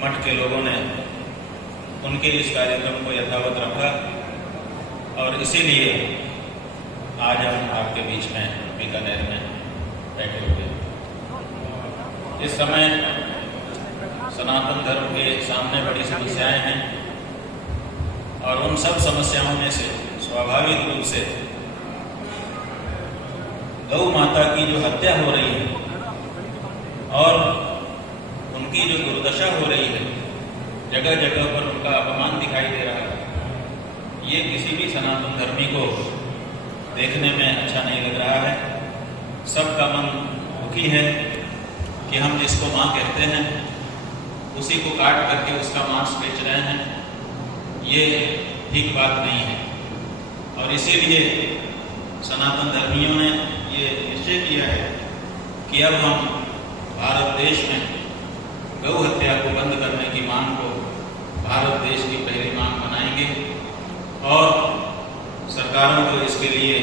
मठ के लोगों ने उनके इस कार्यक्रम को यथावत रखा और इसीलिए आज हम आपके बीच में बीकानेर में बैठे हुए। इस समय सनातन धर्म के सामने बड़ी समस्याएं हैं और उन सब समस्याओं में से स्वाभाविक रूप से गौ माता की जो हत्या हो रही है और उनकी जो दुर्दशा हो रही है, जगह जगह पर उनका अपमान दिखाई दे रहा है, ये किसी भी सनातन धर्मी को देखने में अच्छा नहीं लग रहा है। सबका मन दुखी है कि हम जिसको मां कहते हैं उसी को काट करके उसका मांस बेच रहे हैं, ये ठीक बात नहीं है। और इसीलिए सनातन धर्मियों ने ये निश्चय किया है कि अब हम भारत देश में गौ हत्या को बंद करने की मांग को भारत देश की पहली मांग बनाएंगे और सरकारों को इसके लिए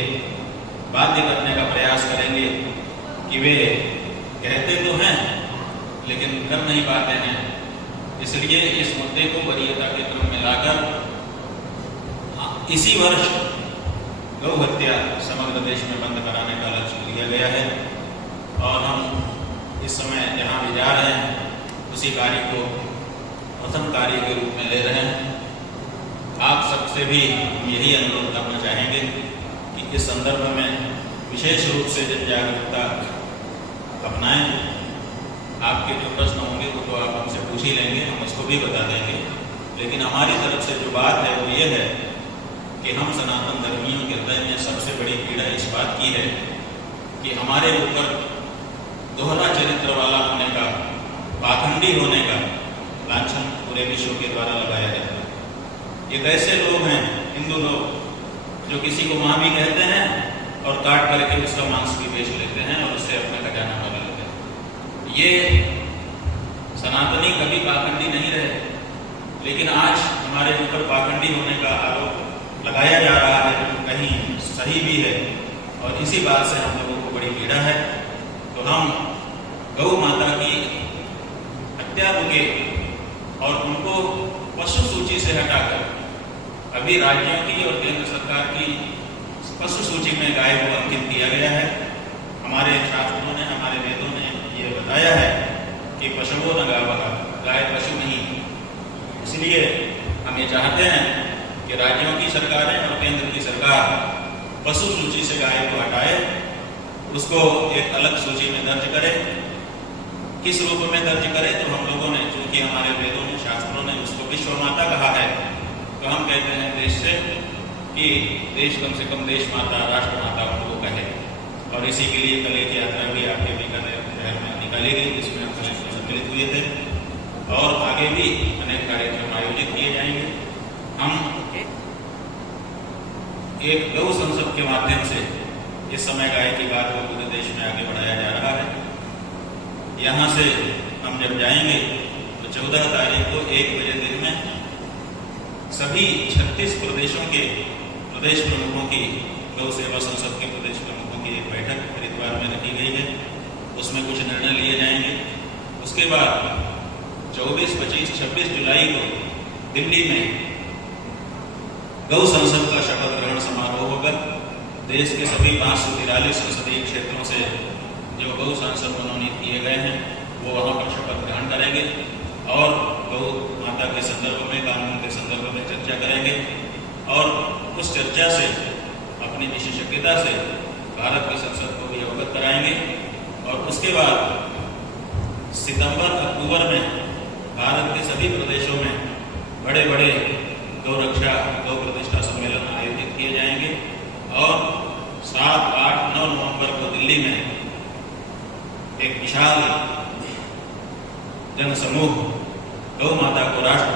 बाध्य करने का प्रयास करेंगे कि वे कहते तो हैं लेकिन कर नहीं पाते हैं। इसलिए इस मुद्दे को वरीयता के क्रम में लाकर इसी वर्ष गौ हत्या समग्र देश में बंद कराने का लक्ष्य लिया गया है और हम इस समय जहां भी जा रहे हैं उसी कार्य को प्रथम कार्य के रूप में ले रहे हैं। आप सबसे भी हम यही अनुरोध करना चाहेंगे कि इस संदर्भ में विशेष रूप से जन जागरूकता अपनाएं। आपके जो प्रश्न होंगे वो तो आप हमसे पूछ ही लेंगे, हम उसको भी बता देंगे, लेकिन हमारी तरफ से जो बात है वो ये है कि हम सनातन धर्मियों के हृदय में सबसे बड़ी पीड़ा इस बात की है कि हमारे ऊपर दोहरा चरित्र वाला होने का, पाखंडी होने का लांछन पूरे विश्व के द्वारा लगाया जाता है। ये कैसे लोग हैं, हिंदू लोग, जो किसी को मां भी कहते हैं और काट करके उसका मांस भी बेच लेते हैं और उससे अपना खजाना बना लेते हैं। ये सनातनी कभी पाखंडी नहीं रहे, लेकिन आज हमारे ऊपर पाखंडी होने का आरोप लगाया जा रहा है, जो कहीं सही भी है और इसी बात से हम लोगों को बड़ी पीड़ा है। तो हम गौ माता की हत्या रुके और उनको पशु सूची से हटाकर अभी राज्यों की और केंद्र सरकार की पशु सूची में गाय को अंकित किया गया है। हमारे शास्त्रों ने, हमारे वेदों ने ये बताया है कि पशुओं न गावः, गाय पशु नहीं। इसलिए हम ये चाहते हैं कि राज्यों की सरकारें और केंद्र की सरकार पशु सूची से गाय को हटाए, उसको एक अलग सूची में दर्ज करे। किस रूप में दर्ज करे? तो हम लोगों ने, चूंकि हमारे वेदों में, शास्त्रों ने उसको विश्व माता कहा है, तो हम कहते हैं देश से कि देश कम से कम देश माता, राष्ट्र माता उनको कहे। और इसी के लिए कल एक यात्रा भी आपके बीकानेर शहर में निकाली गई, जिसमें हम सम्मिलित हुए थे और आगे भी अनेक कार्यक्रम आयोजित किए जाएंगे। हम एक गौ संसद के माध्यम से इस समय गाय की बात को पूरे देश में आगे बढ़ाया जा रहा है। यहाँ से हम जब जाएंगे तो 14 तारीख को 1 बजे दिन में सभी 36 प्रदेशों के प्रदेश प्रमुखों की, गौ सेवा संसद के प्रदेश प्रमुखों की एक बैठक हरिद्वार में रखी गई है। उसमें कुछ निर्णय लिए जाएंगे। उसके बाद 24, 25, 26 जुलाई को दिल्ली में गौ संसद का शपथ ग्रहण समारोह होगा। देश के सभी 543 संसदीय क्षेत्रों से जो गौ सांसद मनोनीत किए गए हैं वो वहाँ पर शपथ ग्रहण करेंगे और गौ माता के संदर्भ में, कानून के संदर्भ में चर्चा करेंगे और उस चर्चा से, अपनी विशेषज्ञता से भारत की संसद को भी अवगत कराएंगे। और उसके बाद सितंबर अक्टूबर में भारत के सभी प्रदेशों में बड़े बड़े गौ रक्षा, गौ प्रतिष्ठा सम्मेलन आयोजित किए जाएंगे और 7, 8, 9 नवंबर को दिल्ली में एक विशाल जनसमूह गौ माता को राष्ट्र